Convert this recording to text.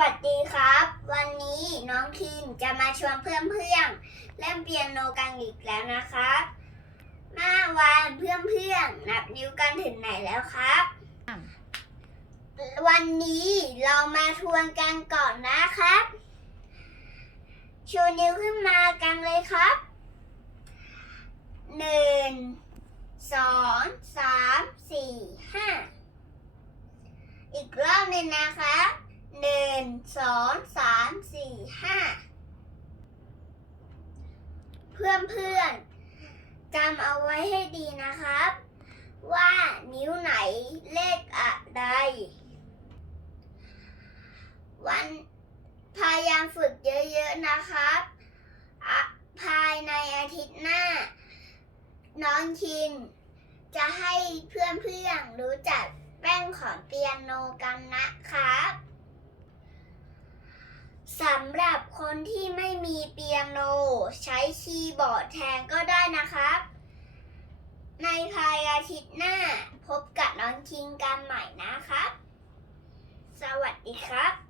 วัสดีครับ วันนี้น้องทีมจะมาชวนเพื่อนๆเล่นเปียโนกันอีกแล้วนะครับเมื่อวานเพื่อนนับนิ้วกันถึงไหนแล้วครับ วันนี้เรามาทวนกันก่อนนะครับชูนิ้วขึ้นมากันเลยครับหนึ่งสองสามสี่ห้าอีกรอบหนึ่งนะครับ หนึ่งสองสามสี่ห้าเพื่อนเพื่อนจำเอาไว้ให้ดีนะครับ ว่านิ้วไหนเลขอะไร วันพยายามฝึกเยอะๆนะครับ ภายในอาทิตย์หน้า น้องคิน จะให้เพื่อนๆรู้จักแป้งของเปียโนกันนะครับำหรับคนที่ไม่มีเปียโน ใช้คีย์บอร์ดแทนก็ได้นะครับ ในภายอาทิตย์หน้าพบกับน้องคิงกันใหม่นะครับ สวัสดีครับ